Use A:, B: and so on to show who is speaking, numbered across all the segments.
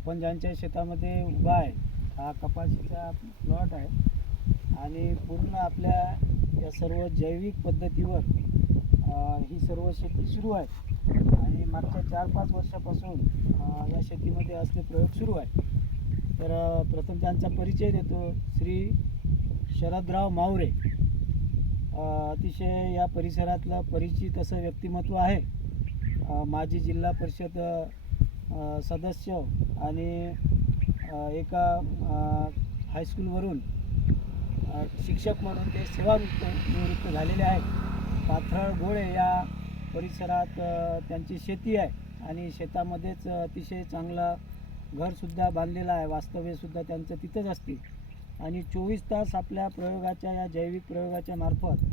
A: आपण ज्यांच्या शेतामध्ये उभा आहे हा कपाशीचा प्लॉट आहे आणि पूर्ण आपल्या या सर्व जैविक पद्धतीवर ही सर्व शेती सुरू आहे. आणि मागच्या चार पाच वर्षापासून या शेतीमध्ये असले प्रयोग सुरू आहे. तर प्रथम त्यांचा परिचय देतो श्री शरदराव मावरे. अतिशय या परिसरातलं परिचित असं व्यक्तिमत्व आहे. माजी जिल्हा परिषद सदस्य आणि एका हायस्कूलवरून शिक्षक म्हणून ते सेवानिवृत्त निवृत्त झालेले आहेत. पाथरळ गोळे या परिसरात त्यांची शेती आहे आणि शेतामध्येच अतिशय चांगला घरसुद्धा बांधलेलं आहे. वास्तव्यसुद्धा त्यांचं तिथंच असते आणि चोवीस तास आपल्या प्रयोगाच्या या जैविक प्रयोगाच्या मार्फत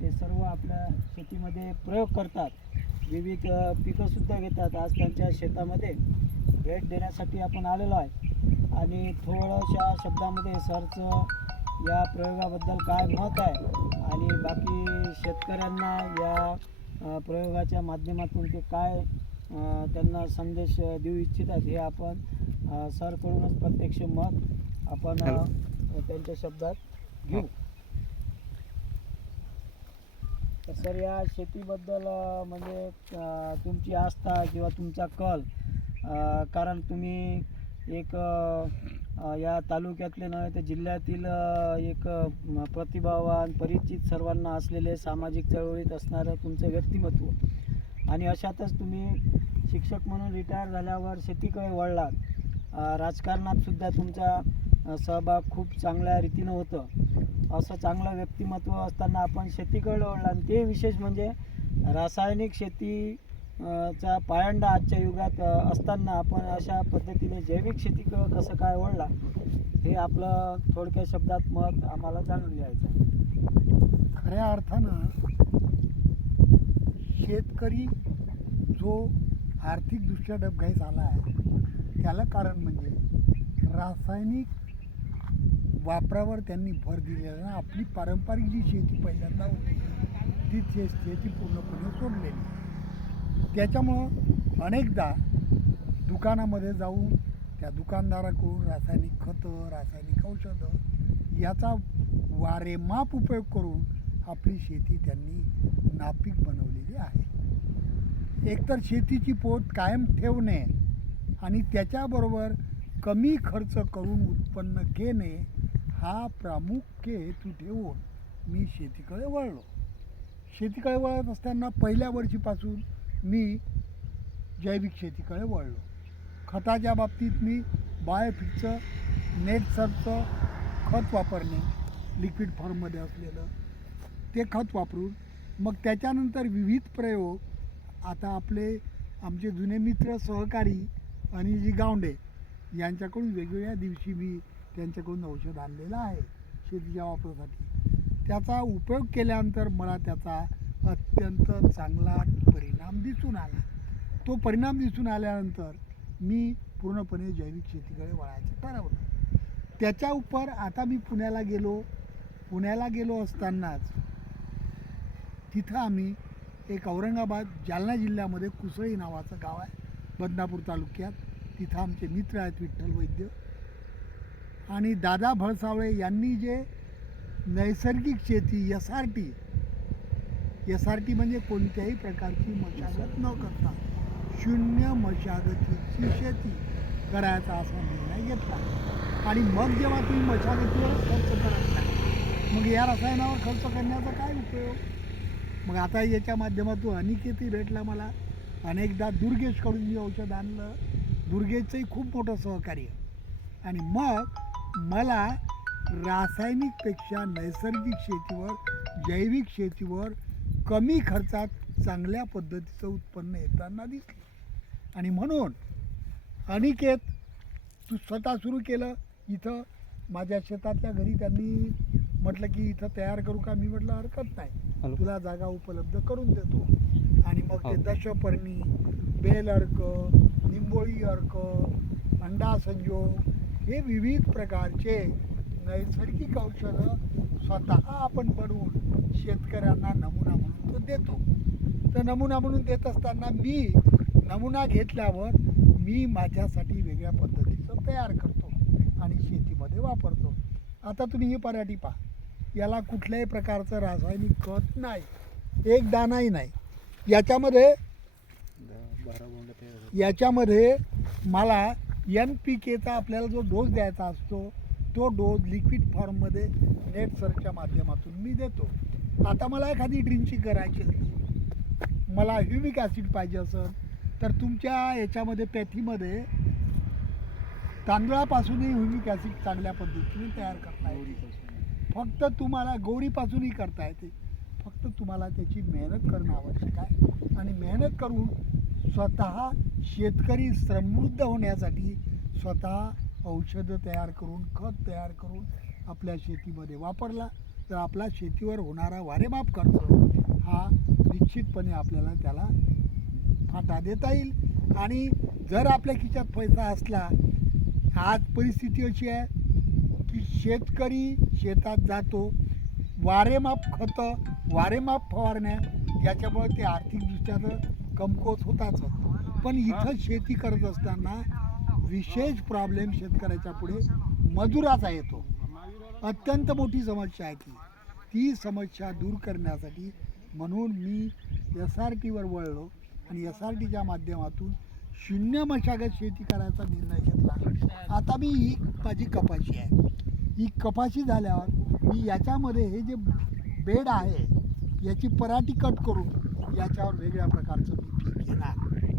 A: ते सर्व आपल्या शेतीमध्ये प्रयोग करतात. विविध पिकंसुद्धा घेतात. आज त्यांच्या शेतामध्ये भेट देण्यासाठी आपण आलेलो आहे. आणि थोड्याशा शब्दामध्ये सरचं या प्रयोगाबद्दल काय मत आहे? आणि बाकी शेतकऱ्यांना या प्रयोगाच्या माध्यमातून ते काय त्यांना संदेश देऊ इच्छितात हे आपण सरकडूनच प्रत्यक्ष मत आपण त्यांच्या शब्दात घेऊ. तर सर या शेतीबद्दल म्हणजे तुमची आस्था किंवा तुमचा कल कारण तुम्ही एक या तालुक्यातले नव्हे तर जिल्ह्यातील एक प्रतिभावान परिचित सर्वांना असलेले सामाजिक चळवळीत असणारं तुमचं व्यक्तिमत्व. आणि अशातच तुम्ही शिक्षक म्हणून रिटायर झाल्यावर शेतीकडे वळलात. राजकारणातसुद्धा राजकारणात सुद्धा तुमचा सहभाग खूप चांगल्या रीतीनं होतं. असं चांगलं व्यक्तिमत्व असताना आपण शेतीकडे वळलं आणि ते विशेष म्हणजे रासायनिक शेती चा पायंडा आजच्या युगात असताना आपण अशा पद्धतीने जैविक शेतीकडं कसं काय वळला हे आपलं थोडक्या शब्दात मत आम्हाला जाणून घ्यायचं आहे.
B: खऱ्या अर्थानं शेतकरी जो आर्थिकदृष्ट्या डबघाईस आला आहे त्याला कारण म्हणजे रासायनिक वापरावर त्यांनी भर दिलेला आहे. आपली पारंपरिक जी शेती पहिल्यांदा होती ती शे- शेती पूर्णपणे सोडलेली त्याच्यामुळं अनेकदा दुकानामध्ये जाऊन त्या दुकानदाराकडून रासायनिक खतं रासायनिक औषधं याचा वारेमाप उपयोग करून आपली शेती त्यांनी नापीक बनवलेली आहे एकतर शेतीची पोत कायम ठेवणे आणि त्याच्याबरोबर कमी खर्च करून उत्पन्न घेणे हा प्रामुख्य हेतू ठेवून मी शेतीकडे वळलो. शेतीकडे वळत असताना पहिल्या वर्षीपासून मी जैविक शेतीकडे वळलो. खताच्या बाबतीत मी बायोफिटचं नेटसरचं खत वापरणे लिक्विड फॉर्ममध्ये असलेलं ते खत वापरून मग त्याच्यानंतर विविध प्रयोग आता आपले आमचे जुने मित्र सहकारी अनिलजी गावंडे यांच्याकडून वेगवेगळ्या दिवशी मी त्यांच्याकडून औषध आणलेलं आहे शेतीच्या वापरासाठी. त्याचा उपयोग केल्यानंतर मला त्याचा अत्यंत चांगला परिणाम दिसून आला. तो परिणाम दिसून आल्यानंतर मी पूर्णपणे जैविक शेतीकडे वळायचं ठरवलं. त्याच्या उपर आता मी पुण्याला गेलो. पुण्याला गेलो असतानाच तिथं आम्ही एक औरंगाबाद जालना जिल्ह्यामध्ये कुसळी नावाचं गाव आहे. बदनापूर तालुक्यात. तिथं आमचे मित्र आहेत विठ्ठल वैद्य. आणि दादा भळसावळे यांनी जे नैसर्गिक शेती S R T S R T म्हणजे कोणत्याही प्रकारची मशागत न करता शून्य मशागतीची शेती करायचा असा निर्णय घेतला. आणि मग जेव्हा तुम्ही मशागतीवर खर्च करायचा मग या रसायनावर खर्च करण्याचा काय उपयोग? मग आता याच्या माध्यमातून अनिकेतही भेटला मला. अनेकदा दुर्गेशकडून मी औषध आणलं. दुर्गेशचंही खूप मोठं सहकार्य. आणि मग मला रासायनिकपेक्षा नैसर्गिक शेतीवर जैविक शेतीवर कमी खर्चात चांगल्या पद्धतीचं उत्पन्न येताना दिसलं. आणि म्हणून अनिकेत तू स्वतः सुरू केलं इथं. माझ्या शेतातल्या घरी त्यांनी म्हटलं की इथं तयार करू का? मी म्हटलं हरकत नाही. तुला जागा उपलब्ध करून देतो. आणि मग ते. दशपर्णी बेल अर्क निंबोळी अर्क अंडा संजोग हे विविध प्रकारचे नैसर्गिक औषधं स्वतः आपण बनवून शेतकऱ्यांना नमुना म्हणून तो देतो. तर नमुना म्हणून देत असताना मी नमुना घेतल्यावर मी माझ्यासाठी वेगळ्या पद्धतीचं तयार करतो आणि शेतीमध्ये वापरतो. आता तुम्ही ही पराठी पहा. याला कुठल्याही प्रकारचं रासायनिक खत नाही. एक दाणाही नाही. याच्यामध्ये याच्यामध्ये मला एन पी केचा आपल्याला जो डोस द्यायचा असतो तो डोस लिक्विड फॉर्ममध्ये नेट सरच्या माध्यमातून मी देतो. आता मला एखादी ड्रिंकची करायची असली मला ह्युमिक ॲसिड पाहिजे असेल तर तुमच्या याच्यामध्ये पॅथीमध्ये तांदळापासूनही ह्युमिक ॲसिड चांगल्या पद्धतीने तयार करता येते. फक्त तुम्हाला गौरीपासूनही करता येते. फक्त तुम्हाला त्याची मेहनत करणं आवश्यक आहे. आणि मेहनत करून स्वतः शेतकरी समृद्ध होण्यासाठी स्वतः औषधं तयार करून खत तयार करून आपल्या शेतीमध्ये वापरला. तर आपला शेतीवर होणारा वारेमाप खर्च हा निश्चितपणे आपल्याला त्याला फाटा देता येईल. आणि जर आपल्या खिशात पैसा असला आज परिस्थिती अशी आहे की शेतकरी शेतात जातो वारेमाप खतं वारेमाप फवारण्या याच्यामुळे ते आर्थिकदृष्ट्या तर कमकुवत होताच. पण इथं शेती करत असताना विशेष प्रॉब्लेम शेतकऱ्याच्या पुढे मजुराचा येतो. अत्यंत मोठी समस्या आहे ती. ती समस्या दूर करण्यासाठी म्हणून मी एस आर टीवर वळलो आणि एस आर टीच्या माध्यमातून शून्य मशागत शेती करायचा निर्णय घेतला. आता मी ही माझी कपाशी आहे. ही कपाशी झाल्यावर मी याच्यामध्ये हे जे बेड आहे याची पराठी कट करून याच्यावर वेगळ्या प्रकारचं मी पीक घेणार.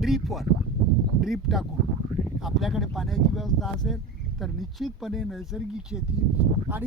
B: ड्रीपवर ड्रीप टाकून. आपल्याकडे पाण्याची व्यवस्था असेल तर निश्चितपणे नैसर्गिक शेती आणि